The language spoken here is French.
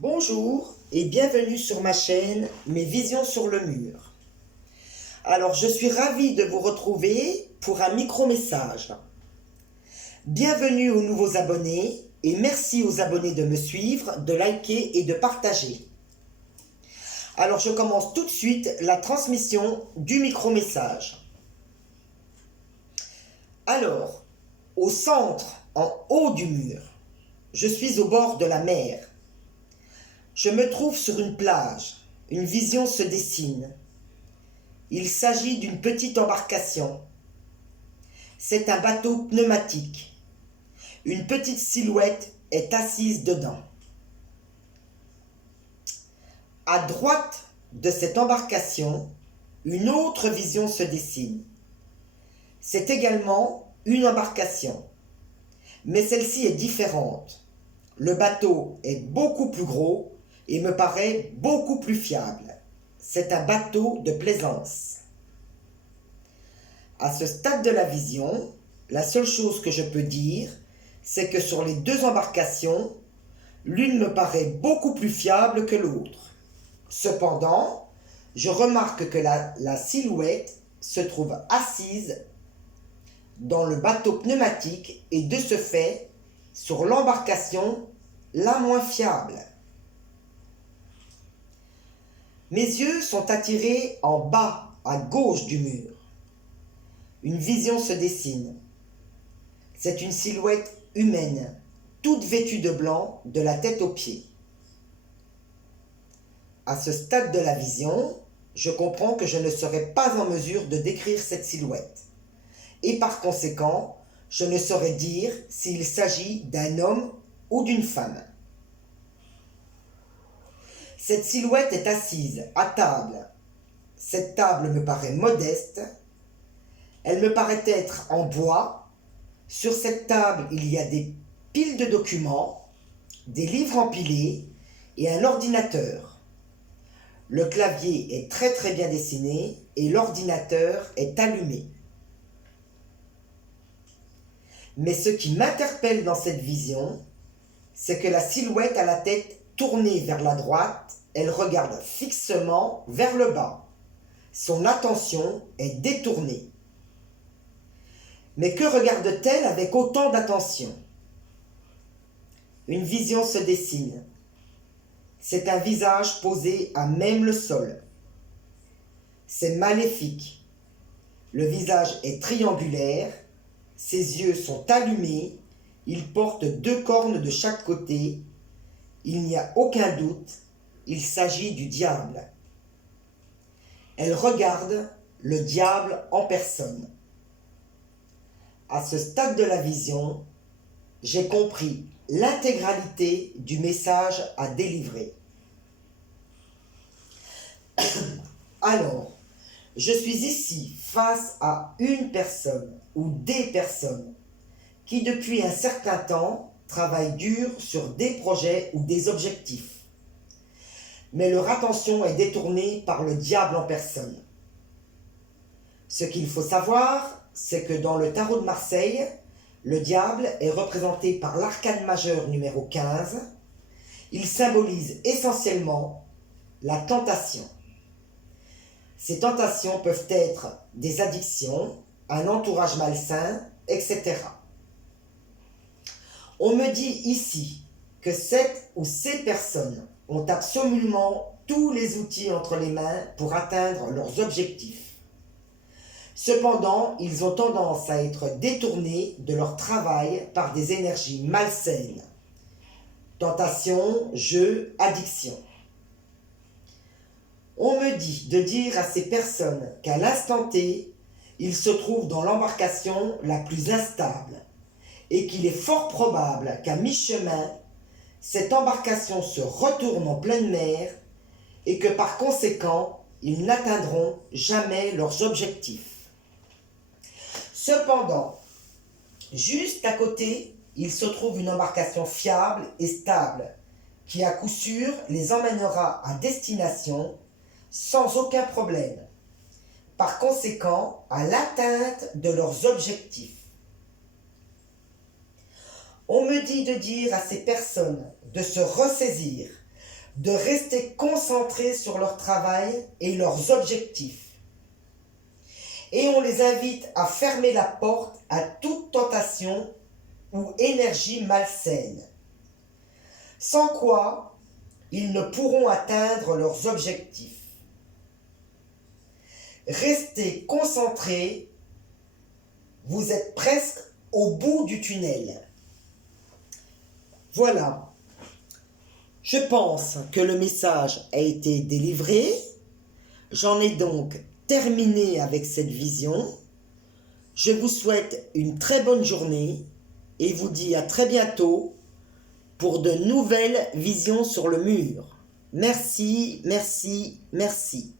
Bonjour et bienvenue sur ma chaîne Mes Visions sur le mur. Alors je suis ravie de vous retrouver pour un micro-message. Bienvenue aux nouveaux abonnés et merci aux abonnés de me suivre, de liker et de partager. Alors je commence tout de suite la transmission du micro-message. Alors, au centre, en haut du mur, je suis au bord de la mer. Je me trouve sur une plage. Une vision se dessine. Il s'agit d'une petite embarcation. C'est un bateau pneumatique. Une petite silhouette est assise dedans. À droite de cette embarcation, une autre vision se dessine. C'est également une embarcation, mais celle-ci est différente. Le bateau est beaucoup plus gros et me paraît beaucoup plus fiable. C'est un bateau de plaisance. À ce stade de la vision, la seule chose que je peux dire, c'est que sur les deux embarcations, l'une me paraît beaucoup plus fiable que l'autre. Cependant, je remarque que la silhouette se trouve assise dans le bateau pneumatique et de ce fait, sur l'embarcation la moins fiable. Mes yeux sont attirés en bas, à gauche du mur. Une vision se dessine. C'est une silhouette humaine, toute vêtue de blanc, de la tête aux pieds. À ce stade de la vision, je comprends que je ne serai pas en mesure de décrire cette silhouette. Et par conséquent, je ne saurais dire s'il s'agit d'un homme ou d'une femme. Cette silhouette est assise à table. Cette table me paraît modeste. Elle me paraît être en bois. Sur cette table, il y a des piles de documents, des livres empilés et un ordinateur. Le clavier est très bien dessiné et l'ordinateur est allumé. Mais ce qui m'interpelle dans cette vision, c'est que la silhouette a la tête tournée vers la droite, elle regarde fixement vers le bas. Son attention est détournée. Mais que regarde-t-elle avec autant d'attention? Une vision se dessine. C'est un visage posé à même le sol. C'est maléfique. Le visage est triangulaire, ses yeux sont allumés, il porte deux cornes de chaque côté. Il n'y a aucun doute, il s'agit du diable. Elle regarde le diable en personne. À ce stade de la vision, j'ai compris l'intégralité du message à délivrer. Alors, je suis ici face à une personne ou des personnes qui depuis un certain temps travaillent dur sur des projets ou des objectifs. Mais leur attention est détournée par le diable en personne. Ce qu'il faut savoir, c'est que dans le tarot de Marseille, le diable est représenté par l'arcane majeur numéro 15. Il symbolise essentiellement la tentation. Ces tentations peuvent être des addictions, un entourage malsain, etc. On me dit ici que cette ou ces personnes ont absolument tous les outils entre les mains pour atteindre leurs objectifs. Cependant, ils ont tendance à être détournés de leur travail par des énergies malsaines. Tentation, jeu, addiction. On me dit de dire à ces personnes qu'à l'instant T, ils se trouvent dans l'embarcation la plus instable et qu'il est fort probable qu'à mi-chemin, cette embarcation se retourne en pleine mer et que par conséquent, ils n'atteindront jamais leurs objectifs. Cependant, juste à côté, il se trouve une embarcation fiable et stable qui à coup sûr les emmènera à destination sans aucun problème, par conséquent à l'atteinte de leurs objectifs. On me dit de dire à ces personnes de se ressaisir, de rester concentrés sur leur travail et leurs objectifs. Et on les invite à fermer la porte à toute tentation ou énergie malsaine, sans quoi ils ne pourront atteindre leurs objectifs. Restez concentrés, vous êtes presque au bout du tunnel. Voilà, je pense que le message a été délivré. J'en ai donc terminé avec cette vision. Je vous souhaite une très bonne journée et vous dis à très bientôt pour de nouvelles visions sur le mur. Merci, merci, merci.